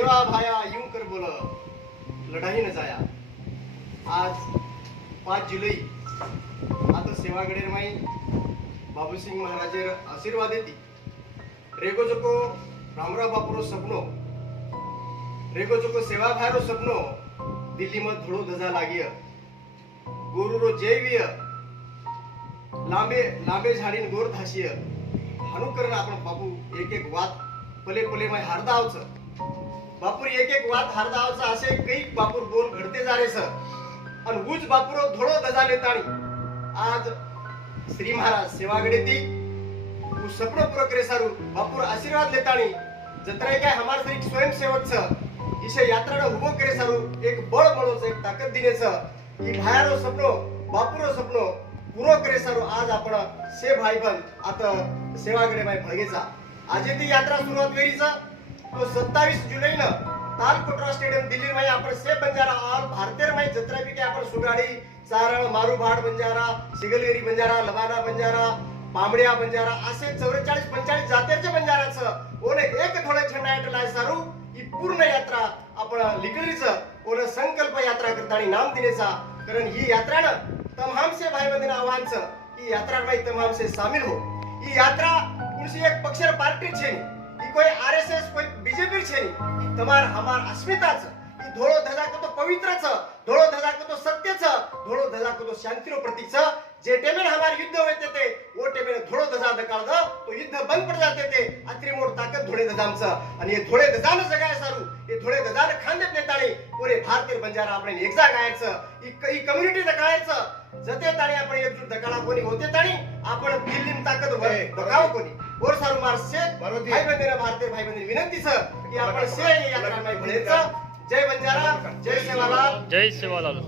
सेवा भाया यूं कर बोल लढाई न जाया। आज 5 जुलै आता सेवागडेर माई बाबूसिंग महाराजेर आशीर्वाद येती। रेगो जोको रामराव बापूरो सपनो रेगो जोको सेवा भायरो सपनो दिल्ली में धोड़ो धजा लागिय। गोरुरो जैवीय लांबे लांबे झाडीन गोर धाशीय। हानू करण आपण बापू एक एक वात पले पले माय हारदा आवच। बापूर एक एक वात हारदा आवच असे काही बापूर बोल घडते जा रे स। अन उज बापूरो धोड़ो धजा लेताणी आज श्री महाराज सेवागडे ती उ सपनो पूरा करे सारू बापूर आशीर्वाद लेताणी जत्रा काय हमार सरी स्वयंसेवक छ इसे यात्रा उभो करे सारू एक बळ म्हणून एक ताकद दिनेच की भायारो सपनो बापूरो सपनो पूरो करे सारू आज आपण से भाई बन आता सेवागडे माय भळगेचा आज ती यात्रा सुरुवात वेरीचा तो 27 जुलै न तालकोटरा स्टेडियम दिल्ली में आपण से बंजारा ऑल भारतीय में जत्रा भी के आपण सुगाड़ी चारण मारूभाड बंजारा सिगलगेरी बंजारा लबाना बंजारा पामडिया बंजारा असे 44-45 जातीचे बंजाराचं ओने एक थोडे छंडायटलाय सारू ही पूर्ण यात्रा आपण लिकलीचं ओने संकल्प यात्रा करतानी नाम दिनेचा कारण ही यात्रा न तमाम से भाई बंधन आव्हानचं ही यात्रा में तमाम से शामिल हो। ही यात्रा कुणसी एक पक्षर पार्टी छे ही कोई आरएसएस कोई बीजेपी छे ही तमार हमार अस्मिता छ ही धोळो धजा को तो पवित्र छ धोळो धजा को तो सत्य छ धोळो धजा को तो शांतिरो प्रतीक छ। जे टेमेन हमार युद्ध होते थे वो टेमेन धोळो धजा दकाळ दो तो युद्ध बंद पड़ जाते थे अत्री मोर ताकत धोळे धजामच आणि हे धोळे धजान जगाय सारू हे धोळे धजान खांदे नेताणी पुरे भारतीय बंजारा आपण एक जाग आयचं ही कम्युनिटी दकाळायचं जते ताणी आपण एकजूट दकाळा कोणी होते ताणी आपण दिल्लीम ताकद बघाव कोणी और सारू मार से भाई बंधन भारतीय भाई बंधन विनंती छ की आपण से यात्रा में भळेचं जय बंजारा जय सेवालाल जय सेवालाल।